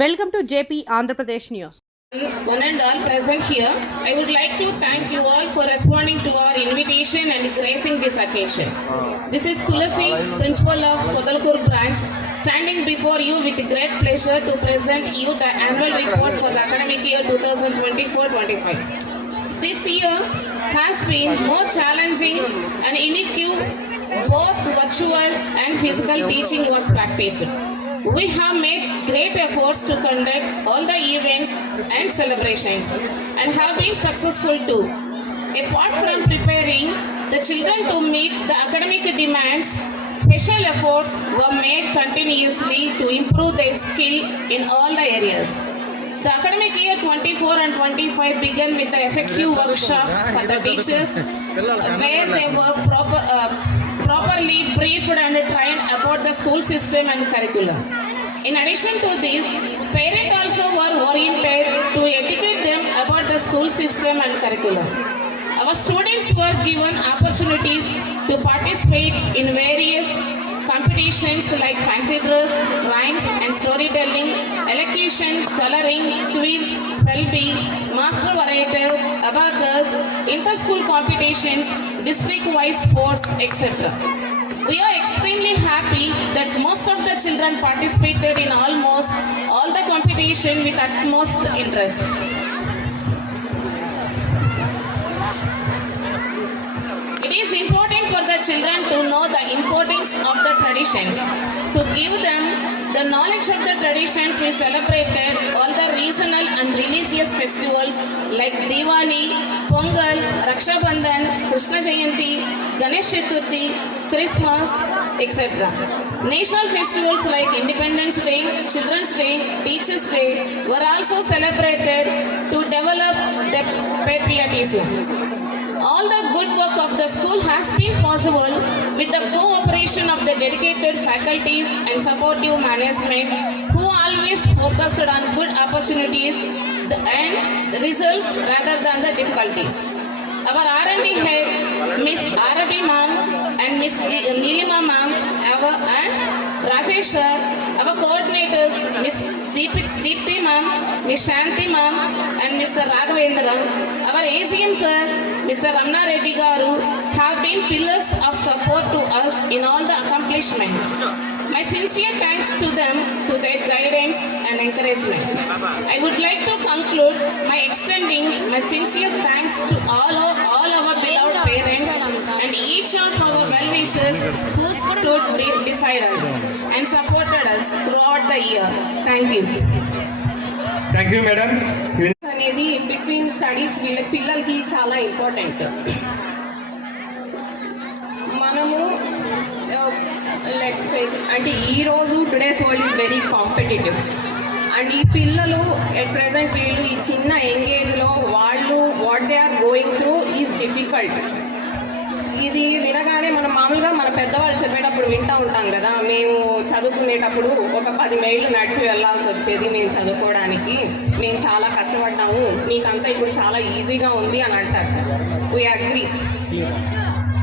Welcome to JP Andhra Pradesh News. One and all present here, I would like to thank you all for responding to our invitation and gracing this occasion. This is Tulasi, Principal of Kodalkur branch, standing before you with great pleasure to present you the annual report for the academic year 2024-25. This year has been more challenging and unique. Both virtual and physical teaching was practiced. We have made great efforts to conduct all the events and celebrations and have been successful too. Apart from preparing the children to meet the academic demands, special efforts were made continuously to improve their skill in all the areas. The academic year 24 and 25 began with the effective workshop for the teachers where they were properly briefed and trained about the school system and curriculum. In addition to this, parents also were oriented to educate them about the school system and curriculum. Our students were given opportunities to participate in various competitions like fancy dress, rhymes and storytelling, elocution, coloring, quiz, spell bee, master orator, abacus, inter-school competitions, district-wise sports, etc. We are extremely happy that most of the children participated in almost all the competition with utmost interest. It is important for the children to know the importance of the traditions. To give them the knowledge of the traditions, we celebrated all the regional and religious festivals like Diwali, Pongal, Raksha Bandhan, Krishna Jayanti, Ganesh Chaturthi, Christmas, etc. National festivals like Independence Day, Children's Day, Teachers' Day were also celebrated to develop the patriotism. All the good work of the school has been possible with the cooperation of the dedicated faculties and supportive management who always focused on good opportunities and the results rather than the difficulties. Our R&D head, Miss Arabi ma'am and Miss Nilima ma'am and Rajesh sir, our coordinators, Miss Deepti ma'am, Miss Shanti ma'am and Mr. Raghavendra, our ACM sir, Mr. Ramna Reddy Garu have been pillars of support to us in all the accomplishments. My sincere thanks to them to their guidance and encouragement. I would like to conclude by extending my sincere thanks to all our beloved parents and each of our well-wishers who stood beside us and supported us throughout the year. Thank you. Thank you, madam. అనేది between studies వీళ్ళ పిల్లలకి చాలా important. మనము let's face అంటే ఈరోజు today's world is very competitive and ఈ పిల్లలు at present వీళ్ళు ఈ చిన్న ఎంగేజ్లో వాళ్ళు what they are going through is difficult. ఇది వినగానే మనం మామూలుగా మన పెద్దవాళ్ళు చెప్పేటప్పుడు వింటూ ఉంటాం కదా, మేము చదువుకునేటప్పుడు ఒక 10 మైళ్ళు నడిచి వెళ్ళాల్సి వచ్చేది మేము చదువుకోవడానికి, మేము చాలా కష్టపడ్డాము, మీకంతా ఇప్పుడు చాలా ఈజీగా ఉంది అని అంటారు. We agree.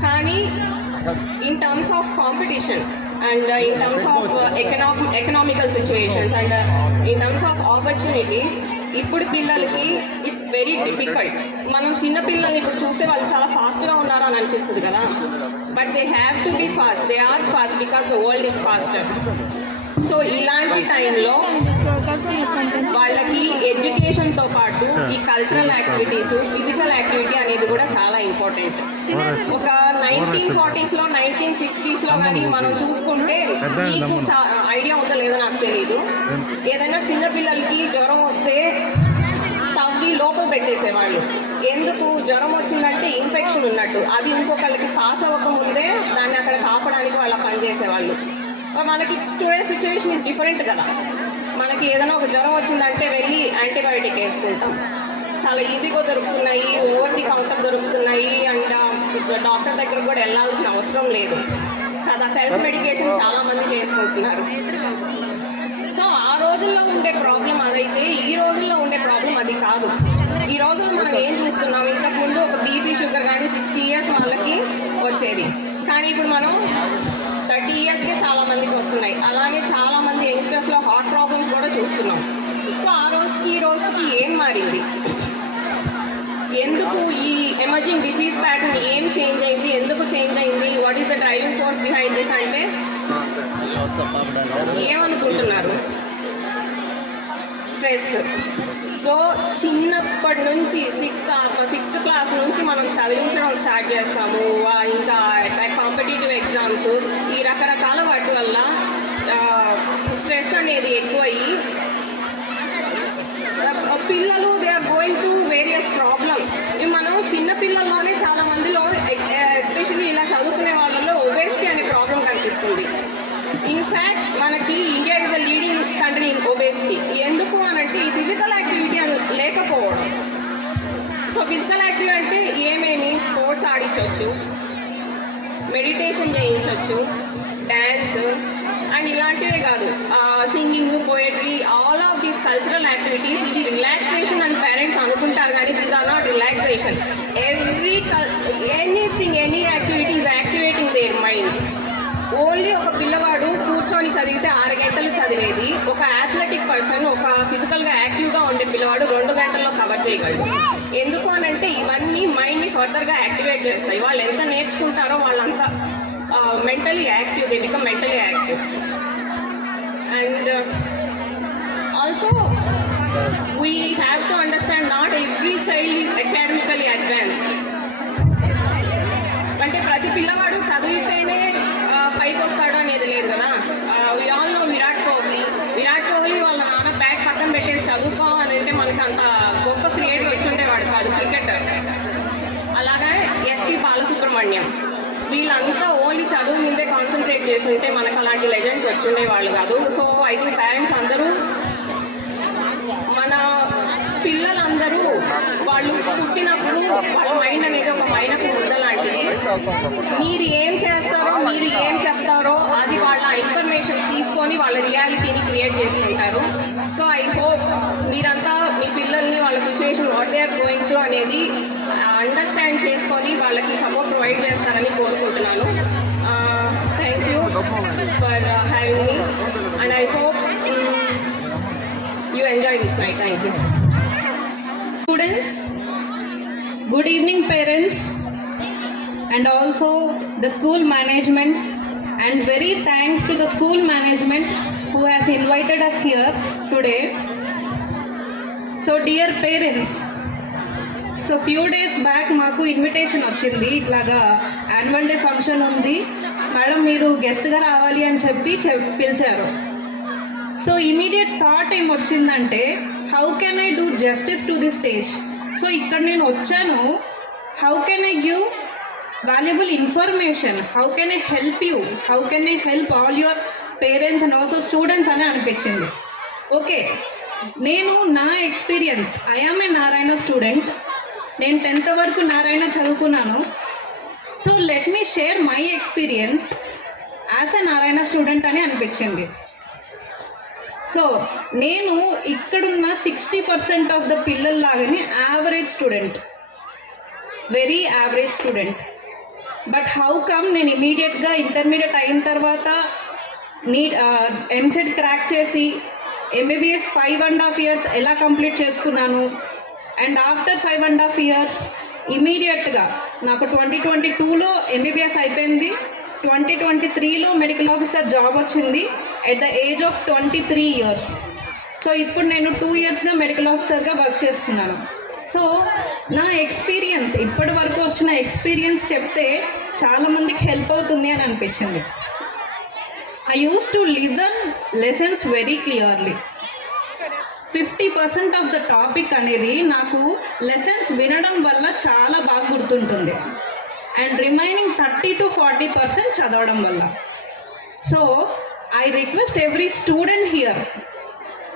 కానీ in terms of competition and in terms of economical situations and in terms of opportunities, ఇప్పుడు పిల్లలకి ఇట్స్ వెరీ డిఫికల్ట్. మనం చిన్న పిల్లల్ని ఇప్పుడు చూస్తే వాళ్ళు చాలా ఫాస్ట్గా ఉన్నారు అని అనిపిస్తుంది కదా, but they have to be fast. They are fast because the world is faster. So ఇలాంటి టైంలో వాళ్ళకి ఎడ్యుకేషన్తో పాటు ఈ కల్చరల్ యాక్టివిటీస్, ఫిజికల్ యాక్టివిటీ అనేది కూడా చాలా ఇంపార్టెంట్. ఒక 1940s 1960s కానీ మనం చూసుకుంటే, మీకు ఐడియా ఉందో లేదో నాకు తెలియదు, ఏదైనా చిన్నపిల్లలకి జ్వరం వస్తే తవ్వి లోపల పెట్టేసేవాళ్ళు. ఎందుకు? జ్వరం వచ్చిందంటే ఇన్ఫెక్షన్ ఉన్నట్టు, అది ఇంకొకళ్ళకి పాస్ అవ్వకముందే దాన్ని అక్కడ కాపడానికి వాళ్ళ పనిచేసేవాళ్ళు. మనకి టుడే సిచ్యువేషన్ ఈజ్ డిఫరెంట్ కదా. మనకి ఏదైనా ఒక జ్వరం వచ్చిందంటే వెళ్ళి యాంటీబయాటిక్ వేసుకుంటాం, చాలా ఈజీగా దొరుకుతున్నాయి, ఓవర్ ది కౌంటర్ దొరుకుతున్నాయి అండ్ డాక్టర్ దగ్గర కూడా వెళ్ళాల్సిన అవసరం లేదు కదా. సెల్ఫ్ మెడికేషన్ చాలామంది చేసుకుంటున్నారు. సో ఆ రోజుల్లో ఉండే ప్రాబ్లం అదైతే ఈ రోజుల్లో ఉండే ప్రాబ్లం అది కాదు. ఈ రోజుల్లో మనం ఏం చూస్తున్నాం, ఇంతకుముందు ఒక బీపీ షుగర్ కానీ 60 years వాళ్ళకి వచ్చేది, కానీ ఇప్పుడు మనం 30 yearsకే చాలా మందికి వస్తున్నాయి. అలాగే చాలా మంది యంగ్స్టర్స్లో హార్ట్ ప్రాబ్లమ్స్ కూడా చూస్తున్నాం. నెక్స్ట్కి ఏం మారింది, ఎందుకు ఈ ఎమర్జింగ్ డిసీజ్ ప్యాటర్న్ ఏం చేంజ్ అయింది, ఎందుకు చేంజ్ అయింది, what is the driving force behind this అంటే ఏమనుకుంటున్నారు? స్ట్రెస్. సో చిన్నప్పటి నుంచి సిక్స్త్ క్లాస్ నుంచి మనం చదివించడం స్టార్ట్ చేస్తాము. ఇంకా కాంపిటేటివ్ ఎగ్జామ్స్, ఈ రకరకాల వాటి వల్ల స్ట్రెస్ అనేది ఎక్కువయ్యి పిల్లలు they are going to various problems. మనం చిన్న పిల్లల్లోనే చాలా మందిలో ఎస్పెషల్లీ ఇలా చదువుకునే వాళ్ళలో ఒబేసిటీ అనే ప్రాబ్లం కనిపిస్తుంది. ఇన్ఫ్యాక్ట్ మనకి India is the leading country in obesity. ఎందుకు అనంటే ఈ ఫిజికల్ యాక్టివిటీ లేకపోవడం. సో ఫిజికల్ యాక్టివిటీ అంటే ఏమేమి, స్పోర్ట్స్ ఆడించవచ్చు, మెడిటేషన్ చేయించవచ్చు, డ్యాన్స్ అండ్ ఇలాంటివే కాదు, singing, poetry, all of these cultural activities ఇవి రిలాక్సేషన్ అని పేరెంట్స్ అనుకుంటారు, కానీ these are not relaxation. Any activity is activating their mind. Only ఒక పిల్లవాడు కూర్చొని చదివితే 6 గంటలు చదివేది ఒక అథ్లెటిక్ పర్సన్, ఒక ఫిజికల్గా యాక్టివ్గా ఉండే పిల్లవాడు 2 గంటల్లో కవర్ చేయగలడు. ఎందుకు అనంటే ఇవన్నీ మైండ్ని ఫర్దర్గా యాక్టివేట్ చేస్తాయి. వాళ్ళు ఎంత నేర్చుకుంటారో వాళ్ళంతా mentally active, they become mentally active. And also we have to understand not every child is academically advanced. అంటే ప్రతి పిల్లవాడు చదివితేనే పైకి వస్తాడు అనేది లేదు కదా. We all know Virat Kohli వాళ్ళ నాన్న బ్యాగ్ పక్కన పెట్టేసి చదువుకో అని అంటే మనకి అంత గొప్ప క్రియేటర్ వచ్చి ఉండేవాడు కాదు, క్రికెటర్. అలాగే ఎస్పి బాలసుబ్రహ్మణ్యం, వీళ్ళంతా ఓన్లీ చదువు మీదే కాన్సన్ట్రేట్ చేసి ఉంటే మనకు అలాంటి లెజెండ్స్ వచ్చి వాళ్ళు కాదు. సో ఐ థింక్ పేరెంట్స్ అందరూ, మన పిల్లలందరూ వాళ్ళు పుట్టినప్పుడు వాళ్ళ మైండ్ అనేది ఒక మైనపు ముద్ద లాంటిది. మీరు ఏం చేస్తారో, మీరు ఏం చెప్తారో అది వాళ్ళ ఇన్ఫర్మేషన్ తీసుకొని వాళ్ళ రియాలిటీని క్రియేట్ చేసుకుంటారు. సో ఐ హోప్ మీరంతా మీ పిల్లల్ని వాళ్ళ situation what they are going through అనేది అండర్స్టాండ్ చేసుకొని వాళ్ళకి సపోర్ట్ ప్రొవైడ్ చేస్తారని కోరుకుంటున్నాను. Thank you for having me and I hope you enjoy this night. Thank you. Students, good evening parents and also the school management, and very thanks to the school management who has invited us here today. So dear parents, so few days back మాకు invitation వచ్చింది, ఇట్లాగా annual day function ఉంది madam, మీరు గెస్ట్గా రావాలి అని చెప్పి పిలిచారు. సో ఇమీడియట్ థాట్ ఏమొచ్చిందంటే, how can I do justice to the stage. So ఇక్కడ నేను వచ్చాను, how can I give valuable information, how can I help you, how can I help all your parents and also students అని అనిపించింది. Okay, నేను నా experience, I am a Narayana student, నేను 10th వరకు నారాయణ చదువుకున్నాను. So let me share my experience as a Narayana student అని అనిపించింది. So నేను ఇక్కడున్న 60% ఆఫ్ ద పిల్లల్లాగానే average student, very average student. But how come నేను ఇమీడియట్గా ఇంటర్మీడియట్ అయిన తర్వాత ఎంసెట్ క్రాక్ చేసి ఎంబీబీఎస్ 5.5 years ఎలా కంప్లీట్ చేసుకున్నాను. అండ్ ఆఫ్టర్ 5.5 years ఇమీడియట్గా నాకు 2022లో ఎంబీబీఎస్ అయిపోయింది, 2023లో మెడికల్ ఆఫీసర్ జాబ్ వచ్చింది at the age of 23 years. So ఇప్పుడు నేను 2 yearsగా మెడికల్ ఆఫీసర్గా వర్క్ చేస్తున్నాను. సో నా ఎక్స్పీరియన్స్, ఇప్పటి వరకు వచ్చిన ఎక్స్పీరియన్స్ చెప్తే చాలామందికి హెల్ప్ అవుతుంది అని అనిపించింది. I use to listen lessons very clearly. 50% of the topic అనేది నాకు లెసన్స్ వినడం వల్ల చాలా బాగా గుర్తుంటుంది, అండ్ రిమైనింగ్ 30 to 40% చదవడం వల్ల. So I request every student here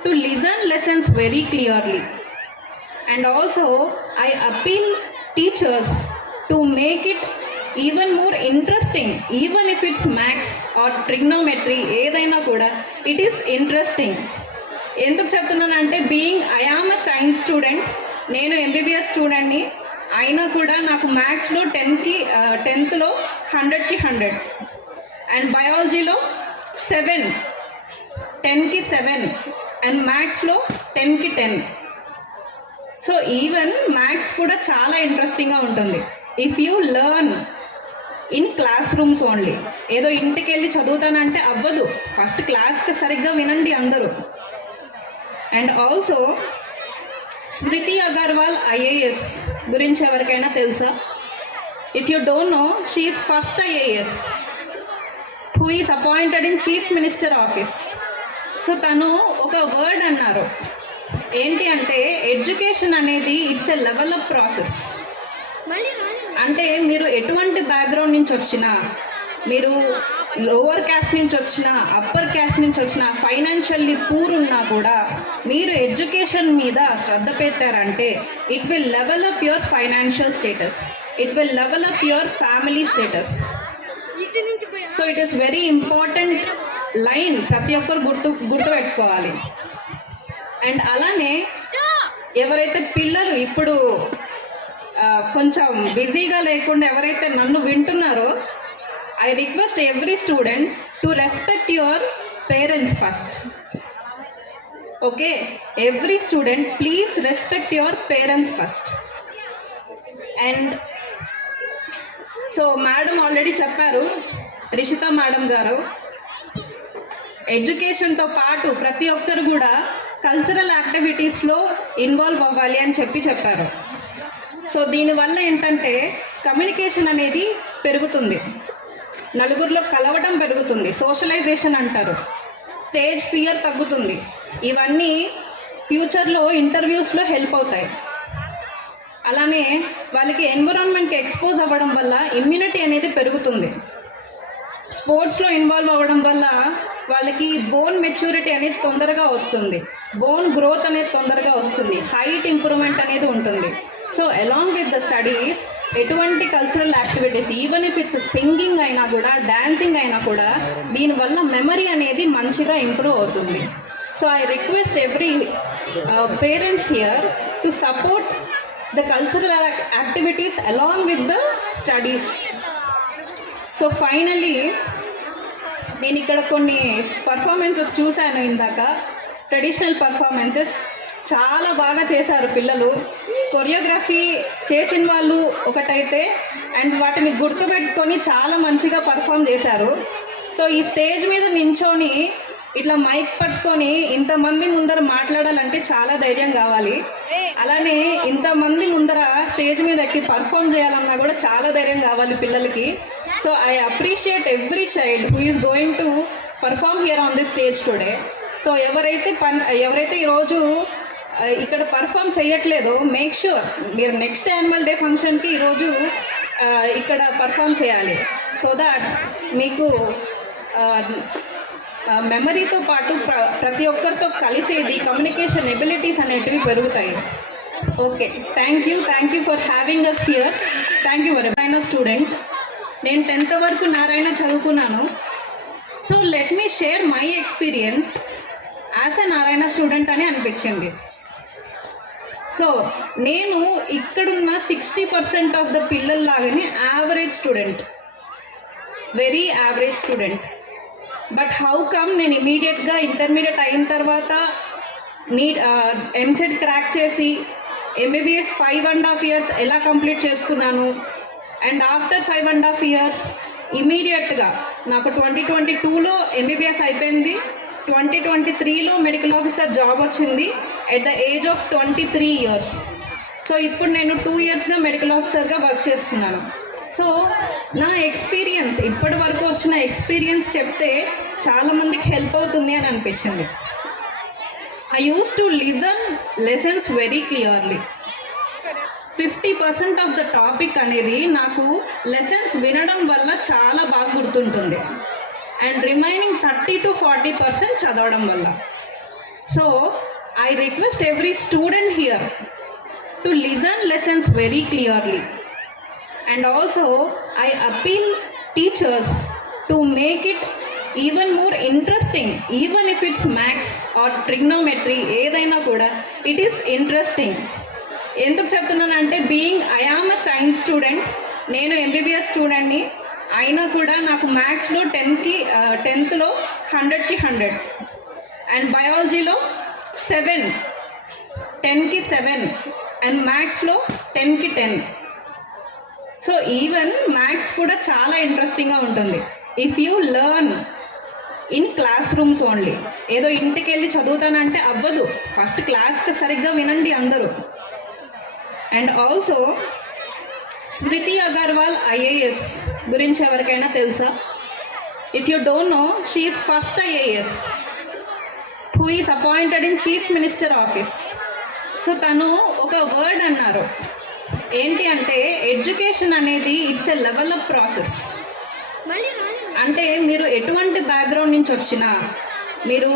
to listen lessons very clearly, and also I appeal teachers to make it even more interesting, even if it's maths or trigonometry, ఏదైనా కూడా it is interesting. ఎందుకు చెప్తున్నానంటే, being I am a science student, నేను MBBS స్టూడెంట్ని అయినా కూడా నాకు మ్యాథ్స్లో 10thలో 100కి 100, అండ్ బయాలజీలో 7, 10కి 7, అండ్ మ్యాథ్స్లో 10కి 10. సో ఈవెన్ మ్యాథ్స్ కూడా చాలా ఇంట్రెస్టింగ్గా ఉంటుంది if you learn in class rooms only. ఏదో ఇంటికి వెళ్ళి చదువుతానంటే అవ్వదు, ఫస్ట్ క్లాస్కి సరిగ్గా వినండి అందరూ. అండ్ ఆల్సో స్మృతి అగర్వాల్ ఐఏఎస్ గురించి ఎవరికైనా తెలుసా? If you don't know, she is first IAS who is appointed in chief minister office. So తను ఒక వర్డ్ అన్నారు, ఏంటి అంటే ఎడ్యుకేషన్ అనేది it's a level up process. అంటే మీరు ఎటువంటి బ్యాక్గ్రౌండ్ నుంచి వచ్చినా, మీరు లోవర్ క్యాస్ట్ నుంచి వచ్చినా, అప్పర్ క్యాస్ట్ నుంచి వచ్చినా, ఫైనాన్షియల్లీ పూర్ ఉన్నా కూడా మీరు ఎడ్యుకేషన్ మీద శ్రద్ధ పెట్టారంటే it will level up your financial status, it will level up your family status. So it is very important line, ప్రతి ఒక్కరు గుర్తుపెట్టుకోవాలి. అండ్ అలానే ఎవరైతే పిల్లలు ఇప్పుడు కొంచెం బిజీగా లేకుండా ఎవరైతే నన్ను వింటున్నారో, I request every student to respect your parents first. Okay, every student please respect your parents first. And so madam already చెప్పారు, రిషిత మేడం గారు, ఎడ్యుకేషన్తో పాటు ప్రతి ఒక్కరు కూడా కల్చరల్ యాక్టివిటీస్లో ఇన్వాల్వ్ అవ్వాలి అని చెప్పారు. సో దీనివల్ల ఏంటంటే కమ్యూనికేషన్ అనేది పెరుగుతుంది, నలుగురిలో కలవడం పెరుగుతుంది, సోషలైజేషన్ అంటారు, స్టేజ్ ఫియర్ తగ్గుతుంది. ఇవన్నీ ఫ్యూచర్లో ఇంటర్వ్యూస్లో హెల్ప్ అవుతాయి. అలానే వాళ్ళకి ఎన్విరాన్మెంట్కి ఎక్స్పోజ్ అవ్వడం వల్ల ఇమ్యూనిటీ అనేది పెరుగుతుంది. స్పోర్ట్స్లో ఇన్వాల్వ్ అవ్వడం వల్ల వాళ్ళకి బోన్ మెచ్యూరిటీ అనేది తొందరగా వస్తుంది, బోన్ గ్రోత్ అనేది తొందరగా వస్తుంది, హైట్ ఇంప్రూవ్మెంట్ అనేది ఉంటుంది. So along with the studies ఎటువంటి cultural activities, even if it's singing అయినా కూడా, డాన్సింగ్ అయినా కూడా, దీనివల్ల మెమరీ అనేది మంచిగా ఇంప్రూవ్ అవుతుంది. So I request every parents here to support the cultural activities along with the studies. So finally నేను ఇక్కడ కొన్ని పర్ఫార్మెన్సెస్ చూశాను ఇందాక, ట్రెడిషనల్ పర్ఫార్మెన్సెస్ చాలా బాగా చేశారు పిల్లలు. కొరియోగ్రఫీ చేసిన వాళ్ళు ఒకటైతే, అండ్ వాటిని గుర్తుపెట్టుకొని చాలా మంచిగా పర్ఫామ్ చేశారు. సో ఈ స్టేజ్ మీద నించొని ఇట్లా మైక్ పట్టుకొని ఇంతమంది ముందర మాట్లాడాలంటే చాలా ధైర్యం కావాలి. అలానే ఇంతమంది ముందర స్టేజ్ మీద ఎక్కి పర్ఫామ్ చేయాలన్నా కూడా చాలా ధైర్యం కావాలి పిల్లలకి. So I appreciate every child who is going to perform here on this stage today. So ఎవరైతే ఈరోజు ఇక్కడ పర్ఫామ్ చేయట్లేదో, మేక్ ష్యూర్ మీరు నెక్స్ట్ యాన్యువల్ డే ఫంక్షన్కి ఈరోజు ఇక్కడ పర్ఫామ్ చేయాలి. సో దాట్ మీకు మెమరీతో పాటు ప్రతి ఒక్కరితో కలిసేది కమ్యూనికేషన్ ఎబిలిటీస్ అనేటివి పెరుగుతాయి. Okay, thank you for having us here. Thank you very much. Student, నేను 10th వరకు నారాయణ చదువుకున్నాను. So let me share my experience as a Narayana student అని అనిపించింది. సో నేను ఇక్కడున్న 60% ఆఫ్ ద పిల్లల్లాగానే average student, very average student. But how come నేను ఇమీడియట్గా ఇంటర్మీడియట్ అయిన తర్వాత ఎంసెట్ క్రాక్ చేసి ఎంబీబీఎస్ 5.5 years ఎలా కంప్లీట్ చేసుకున్నాను. అండ్ ఆఫ్టర్ 5.5 years ఇమీడియట్గా నాకు 2022లో ఎంబీబీఎస్ అయిపోయింది, 2023లో మెడికల్ ఆఫీసర్ జాబ్ వచ్చింది at the age of 23 years. So ఇప్పుడు నేను 2 yearsగా మెడికల్ ఆఫీసర్గా వర్క్ చేస్తున్నాను. సో నా ఎక్స్పీరియన్స్, ఇప్పటి వరకు వచ్చిన ఎక్స్పీరియన్స్ చెప్తే చాలామందికి హెల్ప్ అవుతుంది అని అనిపించింది. I use to listen lessons very clearly. 50% of the topic అనేది నాకు లెసన్స్ వినడం వల్ల చాలా బాగా గుర్తుంటుంది, అండ్ రిమైనింగ్ 30 to 40% చదవడం వల్ల. So I request every student here to listen lessons very clearly. And also I appeal teachers to make it even more interesting, even if it's maths or trigonometry, ఏదైనా కూడా it is interesting. ఎందుకు చెప్తున్నానంటే I am a science student, నేను MBBS స్టూడెంట్ని అయినా కూడా నాకు మ్యాథ్స్లో 10thలో 100కి 100 అండ్ బయాలజీలో 7, 10కి 7, అండ్ మ్యాథ్స్లో 10కి 10. సో ఈవెన్ మ్యాథ్స్ కూడా చాలా ఇంట్రెస్టింగ్గా ఉంటుంది if you learn in class rooms only. ఏదో ఇంటికి వెళ్ళి చదువుతానంటే అవ్వదు, ఫస్ట్ క్లాస్కి సరిగ్గా వినండి అందరూ. అండ్ ఆల్సో స్మృతి అగర్వాల్ ఐఏఎస్ గురించి ఎవరికైనా తెలుసా? If you don't know, she is first IAS who is appointed in chief minister office. So తను ఒక వర్డ్ అన్నారు, ఏంటి అంటే ఎడ్యుకేషన్ అనేది it's a level up process. అంటే మీరు ఎటువంటి బ్యాక్గ్రౌండ్ నుంచి వచ్చినా, మీరు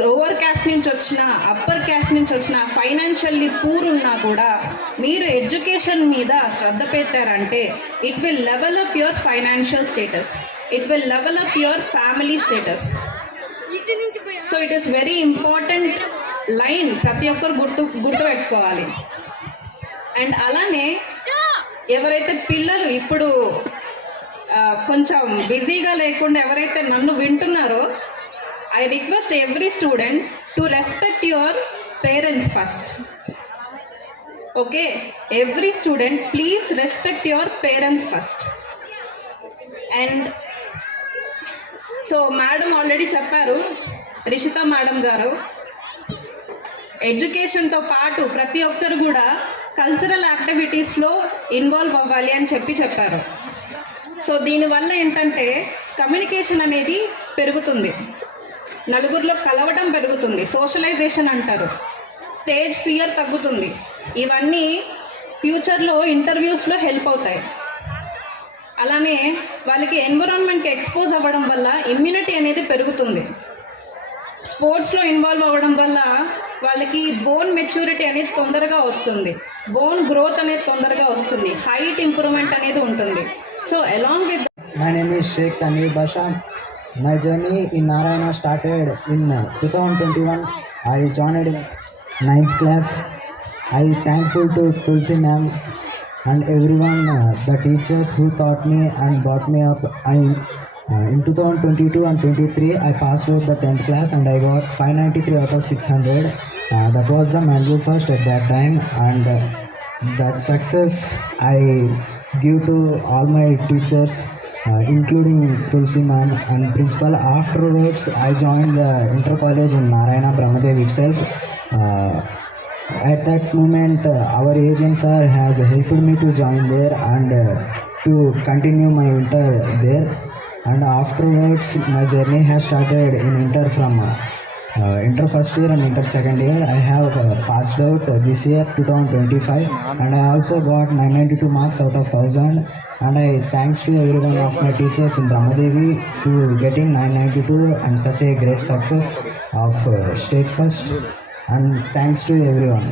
లోవర్ క్యాస్ట్ నుంచి వచ్చినా, అప్పర్ క్యాస్ట్ నుంచి వచ్చినా, ఫైనాన్షియల్లీ పూర్ ఉన్నా కూడా మీరు ఎడ్యుకేషన్ మీద శ్రద్ధ పెట్టారంటే it will level up your financial status, it will level up your family status. So it is very important line, ప్రతి ఒక్కరు గుర్తుపెట్టుకోవాలి. అండ్ అలానే ఎవరైతే పిల్లలు ఇప్పుడు కొంచెం బిజీగా లేకుండా ఎవరైతే నన్ను వింటున్నారో, I request every student to respect your parents first. Okay, every student please respect your parents first. And so madam already చెప్పారు, రిషిత మేడం గారు, ఎడ్యుకేషన్తో పాటు ప్రతి ఒక్కరు కూడా కల్చరల్ యాక్టివిటీస్లో ఇన్వాల్వ్ అవ్వాలి అని చెప్పారు. సో దీనివల్ల ఏంటంటే కమ్యూనికేషన్ అనేది పెరుగుతుంది, నలుగురిలో కలవడం పెరుగుతుంది, సోషలైజేషన్ అంటారు, స్టేజ్ ఫియర్ తగ్గుతుంది. ఇవన్నీ ఫ్యూచర్లో ఇంటర్వ్యూస్లో హెల్ప్ అవుతాయి. అలానే వాళ్ళకి ఎన్విరాన్మెంట్కి ఎక్స్పోజ్ అవ్వడం వల్ల ఇమ్యూనిటీ అనేది పెరుగుతుంది. స్పోర్ట్స్లో ఇన్వాల్వ్ అవ్వడం వల్ల వాళ్ళకి బోన్ మెచ్యూరిటీ అనేది తొందరగా వస్తుంది, బోన్ గ్రోత్ అనేది తొందరగా వస్తుంది, హైట్ ఇంప్రూవ్మెంట్ అనేది ఉంటుంది. So along with my name is Sheikh Tanveer Basha. My journey in Narayana started in 2021. I joined 9th class. I thankful to Tulsi ma'am and everyone, the teachers who taught me and brought me up. In 2022 and 23 I passed out the 10th class and I got 593 out of 600. That was the manual first at that time, and that success I give to all my teachers, including Tulsi ma'am and principal. Afterwards I joined the inter college in Narayana Brahmadev itself. At that moment our agent sir has helped me to join there and to continue my inter there. And afterwards my journey has started in inter from inter first year and inter second year. I have passed out this year 2025 and I also got 992 marks out of 1000. And I thanks to every one of my teachers in Brahmadevi to getting 992 and such a great success of state first, and thanks to everyone.